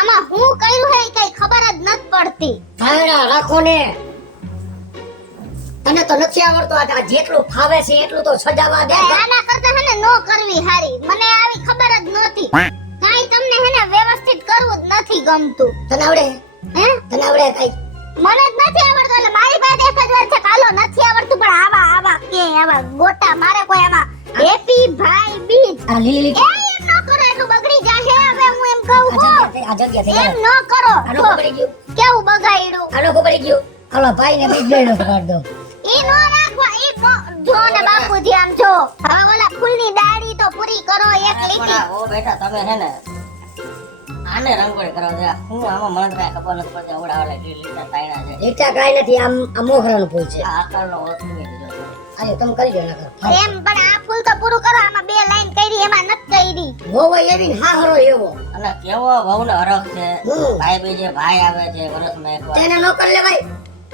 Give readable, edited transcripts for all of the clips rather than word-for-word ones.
આમાં હું કર્યું હે કઈ ખબર જ નથી પડતી. ધારણા રાખો ને. તને તો નથી આવડતો આ જેટલું ફાવે છે એટલું તો સજાવા દે. આના કરતા હે ને નો કરવી હારી. મને આવી ખબર જ નહોતી. કાઈ તમને હે ને વ્યવસ્થિત કરવું જ નથી ગમતું. તને આવડે? હે? તને આવડે કઈ? મને જ નથી આવડતું એટલે મારી પાસે એક જ વાત છે કાલો નથી આવડતું પણ આવા કે આવા ગોટા મારે કોઈ આમાં હેપી ભાઈ બીજ આ લીલી એ એમ નો કરો એટલું બગડી જાશે હવે હું એમ કહું છું આ જગ્યા થઈ એમ નો કરો આનો બગડી ગયું. કેવું બગાડ્યું આનો બગડી ગયું. હાલો ભાઈને બીજ બેડો કાઢ દો. ઈ નો રાખવા ઈ જો ને બાપુજી આમ જો હવે ઓલા ફૂલની ડાળી તો પૂરી કરો એક લીટી ઓ બેટા તમે હે ને આને રંગોળી કરો દે. હું આમાં મને કાંઈ ખબર નથી પડતી. આવડા લીટા તાયણા છે. લીટા કાઈ નથી આ મોગરાનું ફૂલ છે. આ આકારનો ઓળખી દીધો છે. આયો તમે કરી દો નકર. એમ પણ આ ફૂલ તો પૂરું કરો આમાં બે લાઈન કરી એમાં નથી કરી હોવે એવી હા હરો એવો. અને કેવો વહુને હરખ છે. હમ. ભાઈ બીજે ભાઈ આવે છે વર્ષમાં એકવાર. તેને નો કરી લેવાય.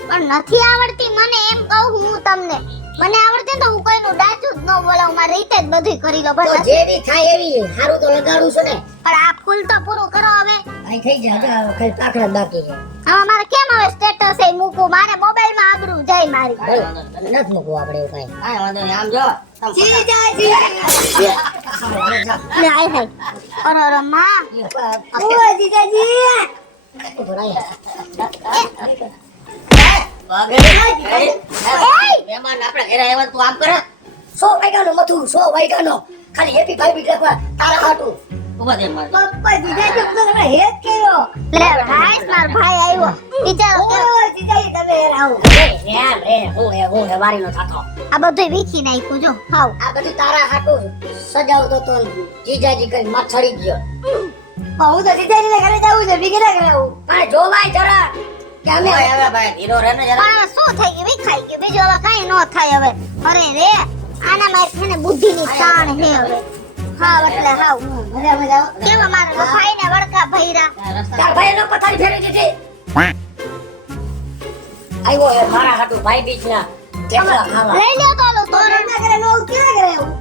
પણ નથી આવડતી મને એમ કહું હું તમને મને આવડતી તો હું કોઈનું ડાચું જ ન બોલાવું મારી રીતે જ બધું કરી લો તો બસ જેવી થાય એવી હારું તો લગાડું છું ને. પણ આ ફૂલ તો પૂરું કરો હવે આઈ થઈ જાય ખાલી પાકડા બાકી છે. હવે મારે કેમ હવે સ્ટેટસ એ મૂકું મારે મોબાઈલ માં આબરૂ જાય મારી કાંઈ વાંધો નહીં. નથી મૂકવું આપણે એવું કાંઈ. કાંઈ વાંધો નહીં. આમ જો તમે લે આય હાય અરે અરે માં ઓય જીજાજી. ઉભો રહે. મહેમાન આપણા ઘરે આવ્યા તું આમ કરે 100 વાગ્યાનો મથું 100 વાગ્યાનો ખાલી હેપી ભાઈ બીટ લખવા તારા હાટું. ઉભા થઈને માર. પપ્પા જીજાજી તમને હેત કર્યો. લે ભાઈ માર ભાઈ આવ્યો બિચારો ઓય જીજાજી તમે યાર આવો. રે હું હે વારીનો થાતો. આ બધું વીખી નાખ્યું જો હાવ આ બધું તારા હાટું સજાવતો તો જીજાજી કઈ માં ચડી ગયો. હું તો જીજાજીને ઘરે જાવું છે બીગેના ઘરે આવું. પણ જોવાય જરા કે અમે ઓય હવે ભાઈ ધીરો રહે ને જરા. પણ હવે શું થઈ ગયું વિખાઈ ગયું બીજું હવે કાઈ ન થાય હવે અરે રે આના માં છે ને બુદ્ધિની તાણ હે હવે હાવ એટલે હાવ મજા કેવા મારા ભાઈ ને વડકા ભૈરા તાર ભાઈ નો પથારી ફેરવી દીધી. આવ્યો એ મારા હાટું ભાઈ બીચ ના કેટલા ખાવા. લઈ લ્યો તો ઓલું તોરણ ના ઘરે નો કેના ઘરે આવું.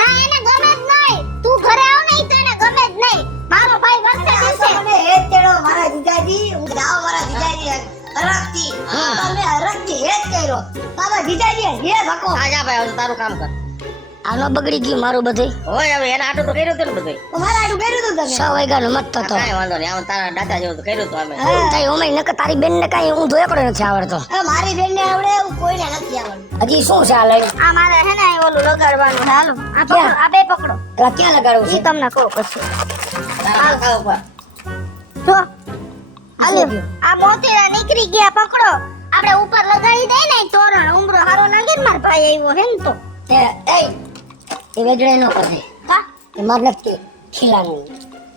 ના એને ગમે જ નહીં તું ઘરે આવ નહીં તો એને ગમે જ નહીં મારો ભાઈ વખતે દિવસે મને હેત કર્યો મારા જીજાજી. હું જાવ મારા જીજાજી હરખથી. તમે હરખથી હેત કર્યો. તારા જીજાજી હેત હકો. આ જા ભાઈ હવે તારું કામ કર. આનો બગડી ગયું મારું બધું. ઓય હવે એના આટું તો કર્યું હતું ને બધું. મારા આટું કર્યું તું તમે. 6 વાગ્યાનો મત તો. કાંઈ વાંધો નહીં. આમ તારા દાદા જેવું તો કર્યું હતું અમે. કઈ ઓમે નકર તારી બેન ને કઈ હું ધોયા પડે નથી આવડતો. મારી બેન ને આવડે એવું કોઈને નથી આવડતું. હજી શું છે આ લઈ? આ મારે હે ને ઓલું લગાડવાનું છે હાલો આ પકડો આ બે પકડો એટલે ક્યાં લગાડવું ઈ છે? તમને કહું પછી તારા માથા ઉપર. જો હાલો આ મોતીડા નીકળી ગયા પકડો આપણે ઉપર લગાડી દે ને તોરણ ઉમરો હારો લાગે ને માર ભાઈ આવ્યો હે ને તો તે એ વેજડે નો કરે. કા એ માર નથી ખીલાનું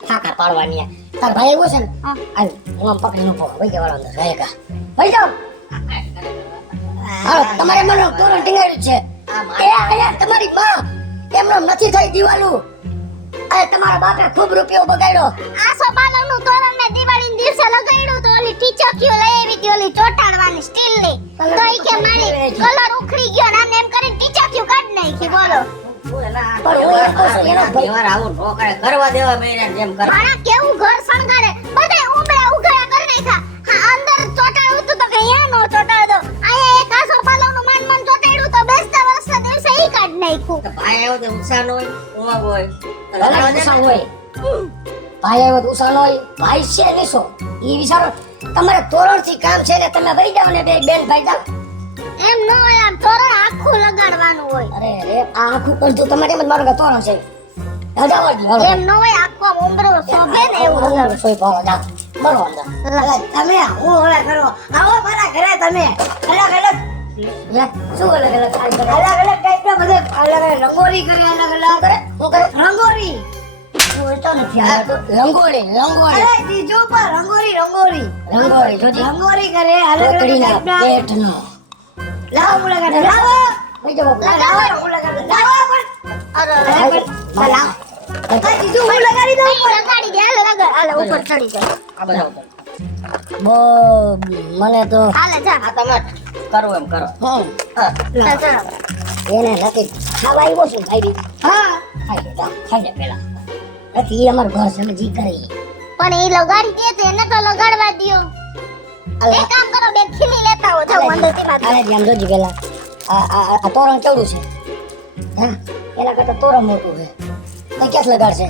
ફાકા પાડવાની આ. તાર ભાઈ આવ્યો છે ને હા. આવ હું આમ પકડી નો પોકો ભાઈ કેવાળો અંદર રહેગા ભાઈ જાવ. હાલો તમારે મને તોરણ ટીંગાડ્યું છે. એ આયા તમારી માં એમનો નથી થઈ દીવાલું. અરે તમારા બાપે ખૂબ રૂપિયો બગાડ્યો. આ સોપાલનું તોરણ ને દિવાળીના દિવસે લગાડ્યું તો ઓલી ટીચકીઓ લઈ આવી હતી ઓલી ચોટાડવાની સ્ટીલની તો ઈ કે મારી કલર ઉખડી ગયો ને આમ એમ કરીને ટીચકીઓ કાઢી નાખી બોલો પણ હું એમ કહું છું, એનો ભાઈ- વ્યવહાર આવું ન કરે. કરવા દેવા મેં જેમ કરે. મારા કેવું ઘર શણગારે બધાય ઉંબરા ઉઘાડા કરી નાખ્યા હા અંદર ચોટાડવું હતું તો કે અહીંયા નો ચોટાડ દો આયા એક આ સોપાલનું માન ચોટાડ્યું તો બેસતા વર્ષના દિવસે ઈ કાઢી નાખ્યું તો ભાઈ આવ્યો તો ઉત્સાહ ન હોય ઉમંગ હોય તો ભલે લગાડવા દે ને. ઉષા હોય. ભાઈ આવ્યો તો ઉષા નો હોય. ભાઈ છે નિશો ઈ વિચારો તમારે તોરણ થી કામ છે ને તમે વહી જાવ ને બે બેન ભાઈ જાવ. એમ ન હોય આમ તોરણ આખું લગાડવાનું હોય અરે રે આ આખું પડતું તમારે એમ જ મારું કે તોરણ છે. જાવ જાવ એમ ન હોય આખો ઉંબરો શોભે ને એવું લગાડવું સોય પાડો જાવ બરો અંદર. તમે હું ઓલા કરો આવો મારા ઘરે તમે અલગ અલગ શું અલગ અલગ ટાઈપ ના બધે અલગ અલગ રંગોળી કરે અલગ અલગ કરે હું કરે રંગોળી બોલતો નથી આવડતું. રંગોળી રંગોળી અરે જીજો પર રંગોળી રંગોળી રંગોળી જો રંગોળી કરે અલગ અલગ ટાઈપના પેટનો લાવો મુલા કાઢો લાવો ભાઈ જો લાવો મુલા કાઢો લાવો પણ લાવો આ જીજો હું લગાડી દઉં લગાડી દે હાલે લગાડ હાલે ઉપર ચડી જાય આ બધા ઉપર. બો મને તો હાલે જા આ તમે કરો એમ કરો. હા હા. જા, જા. એને નથી ખાવા આવ્યો છું ભાઈ બી. હા ખાઈ લે પેલા નથી ઈ અમારું ઘર છે અમે જી કરી પણ એ લગાડી દે તો એને તો લગાડવા દ્યો. એક કામ કરો, બે ખીલી લેતા આવો, જાઓ અંદરથી માથે. અરે ધ્યાન જોજી પેલા આ તોરણ કેવડું છે હા એના કરતા તોરણ મોટું છે તો ક્યાં લગાડશે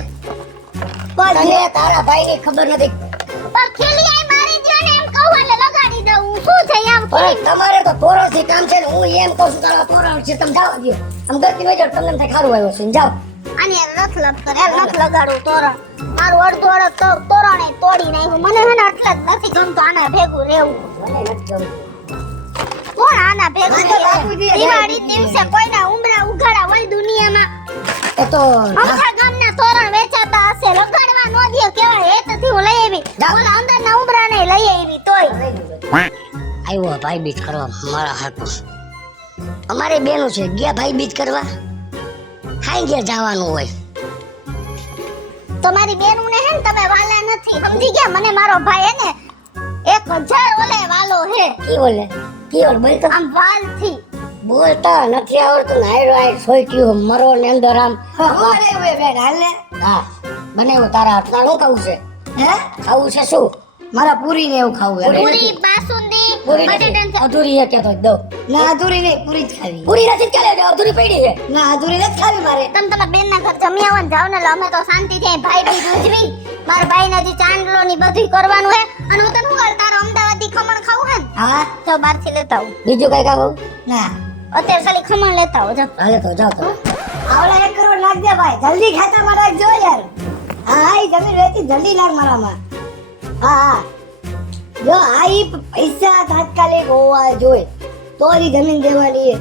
તને તારા ભાઈની ખબર નથી પણ ખીલી આઈ મારી દ્યો ને એમ કહું એટલે લગાડી દઉં. શું છે આમ પણ તમારે તો તોરણથી કામ છે ને હું એમ કહું છું તારા તોરણ છે તમે જાઓ દો આમ ગરતી હોય તમને એમ થાય ખારું આવ્યો છે જાઓ આને રથ લપ કરે રથ લગાડું તોરણ. મારું અડધું અડધ તોરણે તોડી નાખ્યું. મને હે ને એટલે જ નથી ગમતું આના ભેગું રહેવું. મને નથી ગમતું કોણ આના ભેગું આ તો રહે? બાપુજી રહે. દિવાળી દિવસે કોઈના ઉંબરા ઉઘાડા હોય દુનિયામાં. એ તો આખા ગામના તોરણ વેચાતા હશે. લગાડવા નો દ્યો કેવાય હેતથી હું લઈ આવી. ઓલા અંદરના ઉંબરા ને લઈ આવી તોય. આવ્યો ભાઈ બીજ કરવા મારા હાથમાં અમારે બેનું છે ગયા ભાઈ બીજ કરવા હાઈ ગયા જવાનું હોય તમારી બેનું ને હે ને તમે વાલા નથી સમજી ગયા. મને મારો ભાઈ હે ને 1000 ઓલે વાલો હે. કી બોલ બોલ તો આમ વાલ થી બોલતા નથી આવડતું ને હાયરો હાય સોઈટ્યું મરો ને અંદર આમ અમારે હવે બેન હાલ ને હા બનાવ્યું તારા હાથમાં શું ખાવું છે હે ખાવું છે શું મારા પૂરી ને એવું ખાવું હે પૂરી બાસુંદી પૂરી બટેટાનું નથી અધૂરી છે કે તો દઉં ના અધૂરી નહીં પૂરી જ ખાવી પૂરી નથી ચાલે અધૂરી પડી છે ના અધૂરી નથી ખાવી મારે તમે તમારા બેન ના ઘર જમી આવો ને જાવ ને એટલે અમે તો શાંતિ થી ભાઈ બીજ ઉજવી. મારા ભાઈ ના જે ચાંદલો ની બધું કરવાનું હે. અને હું તને શું કર તારો અમદાવાદી ખમણ ખાવું હે ને હા તો બહાર થી લેતા આવું. બીજું કઈ ખાવું ના અત્યારે ખાલી ખમણ લેતા આવો જાઓ. હાલે તો જાઓ તો આવડા 1 કરોડ નાખ દે ભાઈ જલ્દી ખાતામાં રાખજો યાર હા હા ઈ જમીન વેચી જલ્દી નાખ મારામાં હા હા જો આ ઈ પૈસા તાત્કાલિક હોવા જોઈએ તો જ ઈ જમીન દેવાની હે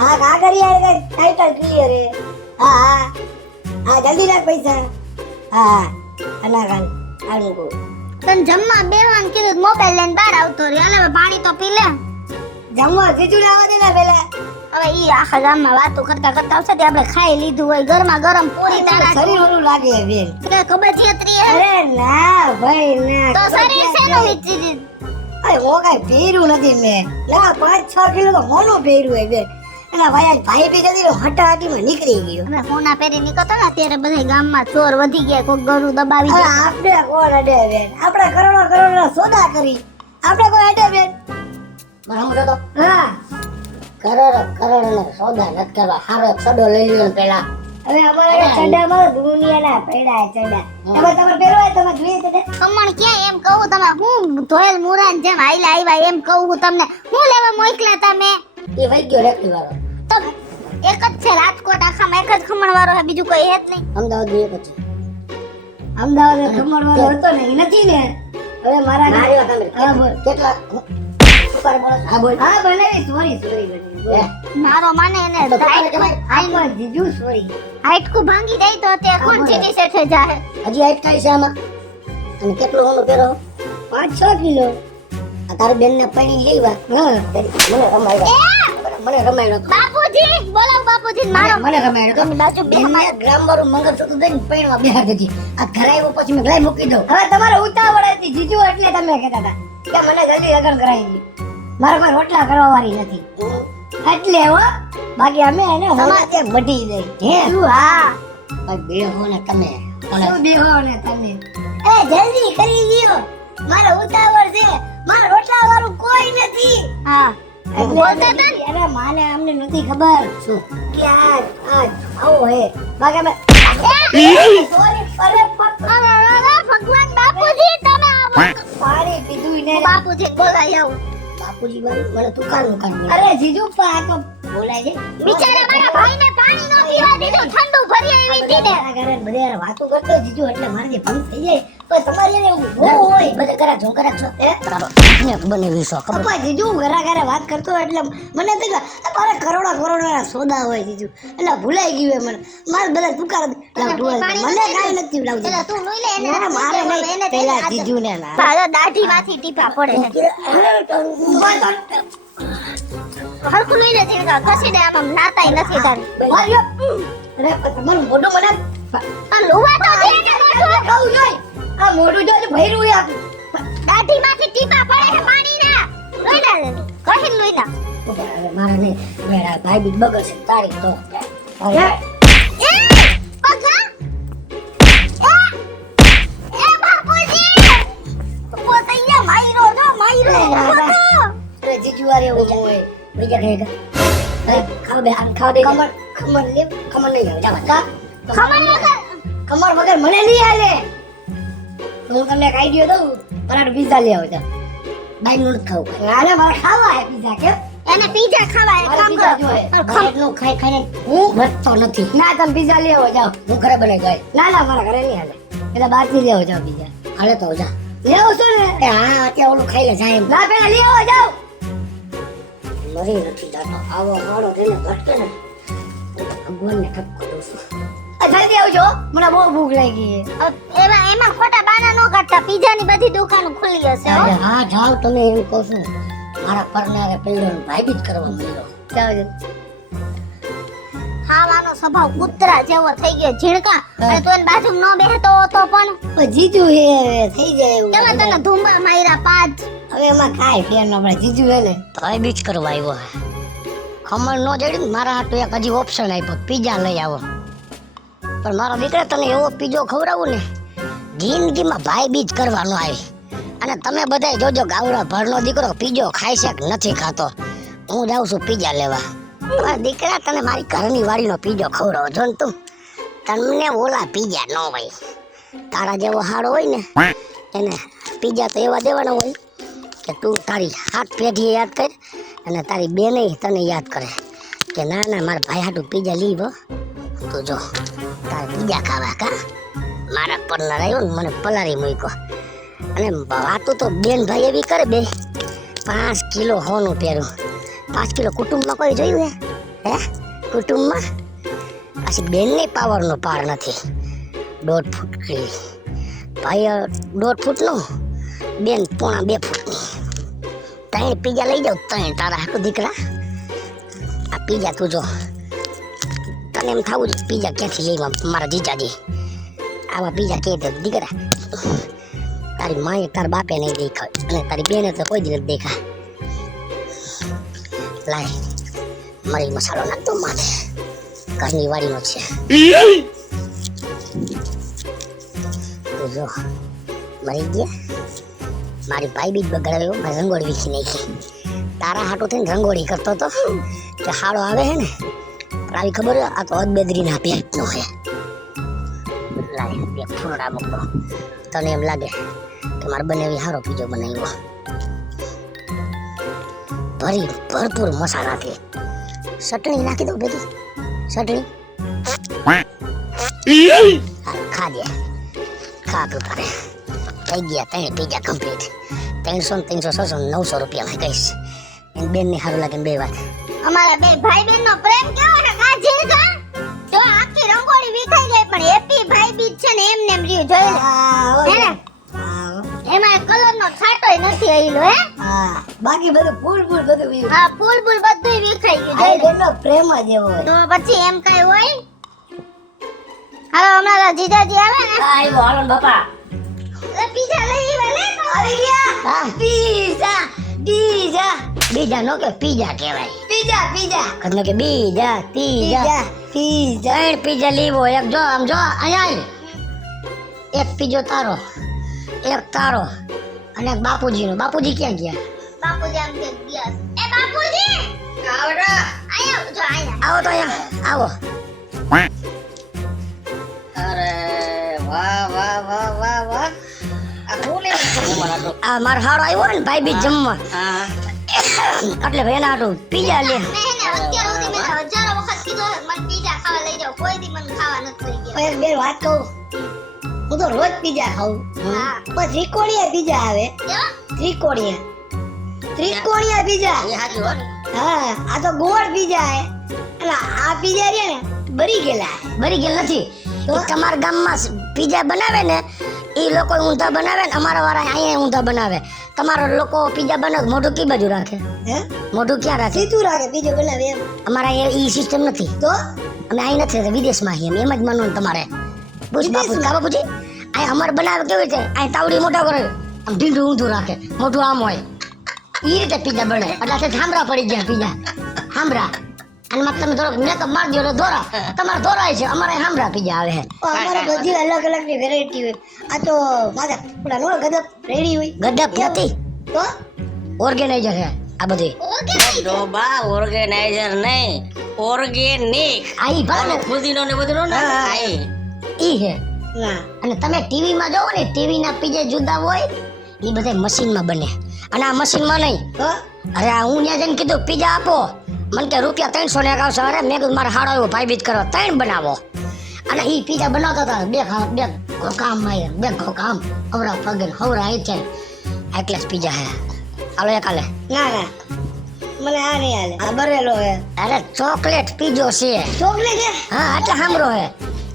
હા કાગળિયા ટાઈટલ ક્લિયર હે હા હા હા જલ્દી નાખ પૈસા હા હા અના કાલ હાલ મૂકો તને જમવા બેવાનું કીધું તો મોબાઈલ લઈને બહાર આવતો રહ્યો. હાલ હવે પાણી તો પી લે. જમવા જીજુ લાવવા દે ને પેલા હવે ઈ આખા ગામમાં વાતો કરતા કરતા આવશે તે આપણે ખાઈ લીધું હોય ગરમા ગરમ પૂરી તારા શરીર ઓલું લાગે હે બેન કબજિયાત રહી હે. અરે ના ભાઈ ના તો શરીર શેનું વીચી દીધું? અરે હું કઈ પહેર્યું નથી મેં ના 5-6 કિલો તો મોલું પહેર્યું હે બેન એના ભાઈ બી જતી હટાહટીમાં નીકળી ગયો અમે હોના પહેરી નીકળતા ને ત્યારે બધા ગામમાં ચોર વધી ગયા. કોઈ ગરું દબાવી અરે ગયા. આપણે કોણ અડે બેન આપણે કરોડો સોદા કરી આપણે કોઈ અડે બેન બરાબર તો હા કરોડ ને સોદા નથી કરવા હારો એક સડો લઈ લ્યો ને પેલા હવે અમારા ચડામાં દુનિયાના પૈડા ચડા તમે પહેરવાય તમે જોઈએ તો ખમણ ક્યાં એમ કહું તમે હું ધોયેલ મુરાન જેમ હાઈલા આવ્યા એમ કહું હું તમને હું લેવા મોકલા તમે એ વઈ ગયો રેકડી વાળો તો એક જ છે રાજકોટ આખામાં એક જ ખમણ વાળો છે બીજું કોઈ હે જ નહીં. અમદાવાદ ની એક જ છે અમદાવાદ ખમણવાળો હતો ને એ નથી ને હવે મારા મારી વાત સાંભળ. હા બોલ કેટલા શું કરે બોલો હા બોલ હા બનાવી સોરી બની મારો માને એને તો તમારે કહેવાય, આઈમાં જીજુ સોરી હાઈટકું ભાંગી જાય તો અત્યારે કોણ ચીટી શેઠે જાહે. હજી હાઈટ થાય છે આમાં અને કેટલું હોનું પહેરો 5-6 કિલો આ તારી બેન ને પૈણી લેવા હા મને રમાડ્યો મને રમાડ્યો બાપુજી બોલાવ બાપુજી મારો મને રમાડ્યો તમે બાજુ બે બેન ગ્રામ વાળું મંગળસૂત્ર દઈને પૈણવા બેહાર દીધી આ ઘરે આવ્યો પછી મેં ગલાઈ મૂકી દઉં હવે તમારે ઉતાવળ હતી જીજુ એટલે તમે કહેતા હતા કે મને જલ્દી લગન કરાવી દે મારે કોઈ રોટલા કરવા વાળી નથી એટલે હો બાકી અમે એને હોના તે બધી દઈ હે શું હા ભાઈ બે હો ને તમે શું દેહો ને તમે એ જલ્દી કરી લ્યો મારે ઉતાવળ છે મારે રોટલા વાળું કોઈ નથી હા બોલતા હતા ને અરે માને અમને નથી ખબર શું કે આ આવો હે બાકી અમે સોરી અરે ભગવાન બાપુજી તમે આવો. પાણી પીધું ને બાપુજી બોલાય આવું બાપુજી મને દુકાન અરે જીજુ પણ આ તો બોલાય છે બિચારા મારા ભાઈને પાણી નો પીવા દીધું ઠંડુ ભરી આવી હતી ને તારા ઘરે બધે યાર વાતો કરતો જીજુ એટલે મારે જે ભંગ થઈ જાય તો તમારી એને એવું બહુ હોય બધે કરા જો કરા છો હે ને બનેવી છો ખબર પપ્પા જીજુ ઘરા ઘરે વાત કરતો હોય એટલે મને તો તારે કરોડોના સોદા હોય જીજુ એટલે ભૂલાઈ ગયું હોય મને મારે બધા પુકાર મને કાઈ નથી એટલે લાવતું તું લઈ લે એને ના, મારે એને નહીં. એને પેલા દે. જીજુને ના. ભાલો દાઢીમાંથી ટીપા પડે છે હરખું લઈ લે જીવકા ઘસી દે આમ નાતાય નથી તારી માર્યો. અરે તમારું મોઢું મને આ લુવા તો દે ને મોઢું. ખાવું જોઈએ આ મોઢું જોજો ભર્યું હોય આપણું. દાઢીમાંથી ટીપા પડે છે પાણીના લઈ લે કહીને લઈ લે અરે મારે નહીં મેરા ભાઈ બી બગડશે તારી તો અરે એ પગા એ હોય બીજા કઈ ખાવ બે આમ ખાવ દે ખમણ લે ખમણ નહીં આવે જા કા ખમણ વગર ખમણ વગર મને નહીં હાલે હું તમને એક આઈડિયો દઉં પરાઠ પીઝા લઈ આવો જા બાઈ નું ખાવું આને મારે ખાવા હે પીઝા કે એને પીઝા ખાવા એક કામ કરો નું ખાઈ ખાઈને હું વધતો નથી ના તમે પીઝા લઈ આવો જાઓ હું ઘરે બનાવી જાય ના મારા ઘરે નહીં હાલે એટલે બહારથી લઈ આવો જાઓ પીઝા હાલે તો જા લઈ આવો છો ને હા અત્યારે ઓલું ખાઈ લે જાય એમ ના પેલા લઈ આવો જાઓ મરી નથી જાતો આવો મારો તેને ભટકે ને ભગવાનને ઠપકો દઉં છું જલ્દી આવજો મને બહુ ભૂખ લાગી છે એમાં ખોટા બાના નો કાઢતા પીઝાની બધી દુકાનો ખુલ્લી હશે હો હા જાઓ તમે એમ કહું છું મારા પરનારે પેલો ભાઈબી જ કરવા મળ્યો જાઓ ખાવાનો સ્વભાવ કૂતરા જેવો થઈ ગયો ઝીણકા અને તું એની બાજુ ન બેહતો તો પણ જીજુ હે થઈ જાય એવું કેવા તને ધુંબા માર્યા પાંચ હવે એમાં કાંઈ ફેર ન પડે જીજુ હે ને ભાઈબી જ કરવા આવ્યો ખમણ નો જડ્યું મારા હાટુ એક હજી ઓપ્શન આપ્યો પીઝા લઈ આવો પણ મારો દીકરા તને એવો પીઝો ખવડાવું ને જિંદગીમાં ભાઈબી જ કરવાનો આવી અને તમે બધાય જોજો ગાવડા ભરનો દીકરો પીઝો ખાય છે કે નથી ખાતો હું જાઉં છું પીઝા લેવા મારા દીકરા તને મારી ઘરની વાડીનો પીઝો ખવડાવો જો ને તું તમને ઓલા પીઝા ન હોય તારા જેવો હાડો હોય ને એને પીઝા તો એવા દેવાના હોય કે તું તારી હાથ પેઢીએ યાદ કર અને તારી બેને તને યાદ કરે કે ના ના મારા ભાઈ હાટું પીઝા લીવો તું જો તારે પીઝા ખાવા કા મારા પરનાર આવ્યો ને મને પલારી મૂક્યો અને વાતું તો બેન ભાઈ એવી કરે બે 5 કિલો હોનું પહેર્યું 5 કિલો કુટુંબમાં કોઈ જોયું હે કુટુંબમાં પછી બેનની પાવરનો પાર નથી 1.5 ફૂટ ભાઈ 1.5 ફૂટનો બેન 1.5 ફૂટની 3 પીઝા લઈ જાઉં 3 તારા હાટું દીકરા આ પીઝા તું જો તને એમ થાવું પીઝા ક્યાંથી લઈ મારા જીજાજી આવા પીઝા કે દીકરા તારી માએ તાર બાપે નહીં દેખાય અને તારી બેને તો કોઈ દિવસ દેખા લાય મરી મસાલો નાખતો માથે ઘરની વાડીનો છે તું જો મરી ગયા મારી ભાઈ બી બગડાયો મેં રંગોળી વીખી નાખી તારા હાટો થઈને રંગોળી કરતો તો કે હાડો આવે હે ને પણ આવી ખબર આ તો અદબેદરીના પેટનો હે લાય બે ફૂરડા મૂકો તને એમ લાગે કે મારે બનાવી હારો પીજો બનાવ્યો ભરપૂર મસાલાથી ચટણી નાખી દઉં ભેગી ચટણી ખાજે ખા તું તારે થઈ ગયા 3 પીઝા કમ્પ્લીટ 300 300 600 900 રૂપિયામાં કહીશ એની બેનને સારું લાગે બે વાત અમારા બે ભાઈ બહેન નો પ્રેમ કેવો છે કા ઝીણકા જો આખી રંગોળી વિખાઈ જાય પણ હેપી ભાઈ બીજ છે ને એમને એમ રહ્યું જોઈ લે એમાં કલર નો છાંટોય નથી આઈલો હે બાકી બધું ફૂલ બધું હા ફૂલ બધું વિખાઈ ગયું જોઈ લે બેનનો પ્રેમ જ એવો હોય તો પછી એમ કઈ હોય હાલો હમણાં જીજાજી આવે ને આવ્યો હાલો બાપા પીઝા લઈ લે આવી ગયા પીઝા બીજા નો કે પીઝા કહેવાય પીઝા એટલે કે બીજા ત્રીજા ત્રણ પીઝા લીવો એક જો આમ જો અહીંયા એક પીઝો તારો એક તારો અને એક બાપુજીનો બાપુજી ક્યાં ગયા બાપુજી આમ કે ગયા એ બાપુજી આવડા આયો જો આયા આવો તો અહીંયા આવો અરે વાહ આ મારો હારો આવ્યો ને ભાઈ બી જમવા એટલે ભાઈ એના હાટું પીઝા લે અત્યાર સુધી મેં હજારો વખત કીધું મને પીઝા ખાવા લઈ જાવ કોઈ દી મને ખાવા નથી લઈ ગયા બે વાત કહું હું તો રોજ પીઝા ખાઉં પણ ત્રિકોણીયા પીઝા આવે ત્રિકોણીયા પીઝા હા આ તો ગોળ પીઝા હે એટલે આ પીઝા રે ને બરી ગયેલ નથી તો તમારા ગામમાં પીઝા બનાવે ને એ લોકો ઊંધા બનાવે ને અમારા વાળા અહીંયા ઊંધા બનાવે તમારા લોકો પીઝા બનાવે મોઢું કી બાજુ રાખે મોઢું ક્યાં રાખે સીધું રાખે પીઝા બનાવે એમ અમારા એ સિસ્ટમ નથી તો અમે અહીં નથી વિદેશમાં એમ જ માનવાનું તમારે પૂછ બાપુ કા બાપુજી અહીં અમારે બનાવે કેવી રીતે અહીં તાવડી મોટા કરે આમ ઢીંઢું ઊંધું રાખે મોઢું આમ હોય એ રીતે પીઝા બને એટલે થાંભરા પડી ગયા પીઝા થાંભરા અને મત તમે થોડોક મેકઅપ મારી દો દોરા તમારે દોરાય છે અમારે હામરા પીઝા આવે છે અમારે બધી અલગ અલગ ની વેરાયટી હોય આ તો મારા પેલા નો ગદપ રેડી હોય ગદપ નથી તો ઓર્ગેનાઇઝર છે આ બધી ડોબા ઓર્ગેનાઇઝર નહીં, ઓર્ગેનિક. આ ઈ ભલે આનો ફુદીનો ને બધું ને હા. આ ઈ. ઈ હે ના અને તમે ટીવી માં જોવો ને ટીવી ના પીજે જુદા હોય ઈ બધા મશીન માં બને અને આ મશીન માં નહીં અરે આ હું ત્યાં જઈને કીધું પીઝા આપો મને કે રૂપિયા 300 ને એક આવશે અરે મેં કીધું મારે હાડો એવો ભાઈબીજ કરો 3 બનાવો અને ઈ પીઝા બનાવતા હતા બે ઘોકામ માં બે ઘોકામ હવરા પગે હવરા આઈ છે એટલે જ પીઝા હે હાલો એક હાલે ના ના મને આ નહીં હાલે. આ બરેલો હે. અરે ચોકલેટ પીજો છે ચોકલેટ છે. હા એટલે સાંભળો હે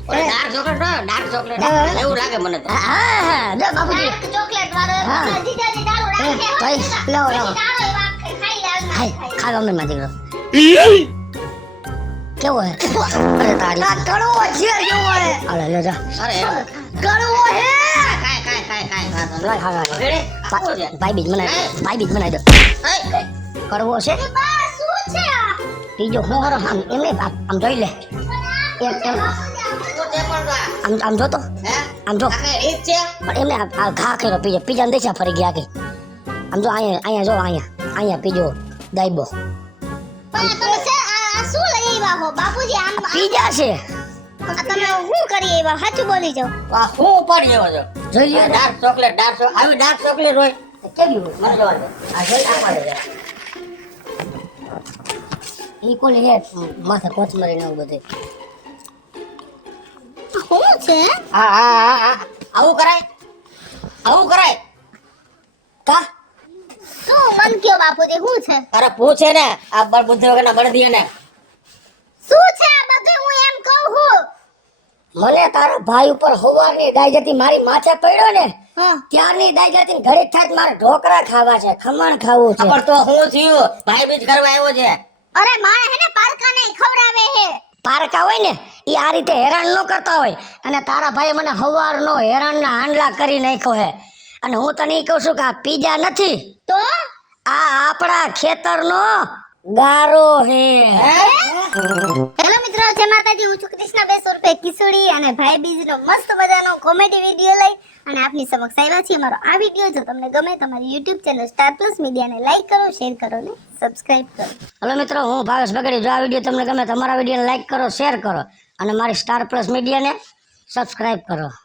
ડાર્ક ચોકલેટ હોય, ડાર્ક ચોકલેટ હા. એવું લાગે મને તો. હા જો બાપુજી ડાર્ક ચોકલેટ વાળો હા. જીજાજી દારૂ રાખે હા, હોય ભાઈ, ને. લાવો, લાવો. પછી દારૂ એવા ખાઈ લે હાય ખાવા મેં માં દીકરો કેવો હે અરે તારી આ કડવો છે જેવો હે. અરે લે જા અરે કડવો હે ખાય. લાય ખાવા રેડી? આપો છે. ભાઈ બીજ બનાવી દો હે? કડવો છે બા શું છે આ? પીજો હું હરો આમ એમને આમ જોઈ લે એમ શું છે પણ આ? આમ જોતો હે? આમ જો આ કઈ રીત છે? પણ એમને આ ઘા કર્યો પીજો પીજા દેશા ફરી ગયા કે આમ જો અહીંયા જો અહીંયા પીજો દાઈબો પણ તમે છે આ શું લઈ આવ્યા હો બાપુજી આમ પીજા છે આ તમે શું કરી આવ્યા સાચું બોલી જાઓ આ હું ઉપાડી જેવો છો. જોઈ લ્યો ડાર્ક ચોકલેટ, આવી ડાર્ક ચોકલેટ હોય. કેવી હોય મને જોવા દે. આ જોઈ આ પાડે છે ઈ કોને હે માથે કોથમરી ને એવું બધું શું છે હા. આવું કરાય. કા શું મન કયો બાપુજી શું છે અરે પૂછે ને આ બુદ્ધિ વગરના બળદિયા ને. શું છે આ બધું હું એમ કહું છું મને તારા ભાઈ ઉપર હોવાની દાઈ જતી મારી માથે પડ્યો ને હા ત્યારની દાઈ જતી ઘડી થાય મારે ઢોકળા ખાવા છે ખમણ ખાવું છે પણ તો હું થયું ભાઈ બીજ કરવા આવ્યો છે. અરે મારે હે ને પારકાને ખવડાવે હે પારકા હોય ને ઈ આ રીતે હેરાન ન કરતા હોય અને તારા ભાઈ મને હવારનો હેરાનના હાંડલા કરી નાખ્યો હે અને હું તને ઈ કહું છું કે આ પીઝા નથી તો આ આપણા ખેતરનો ગારો હે હેલો મિત્રો જય માતાજી હું છું કૃષ્ણા 200 રૂપિયા કિશોરી અને ભાઈ બીજનો મસ્ત મજાનો કોમેડી વિડીયો લઈ અને આપની સમક્ષ આવ્યા છીએ મારો આ વિડીયો જો તમને ગમે તમારી YouTube ચેનલ સ્ટાર પ્લસ મીડિયાને લાઈક કરો શેર કરો ને સબસ્ક્રાઇબ કરો હલો મિત્રો હું ભાવેશ બગડી જો આ વિડીયો તમને ગમે તમારા વિડીયોને લાઈક કરો શેર કરો અને મારી સ્ટાર પ્લસ મીડિયાને સબસ્ક્રાઇબ કરો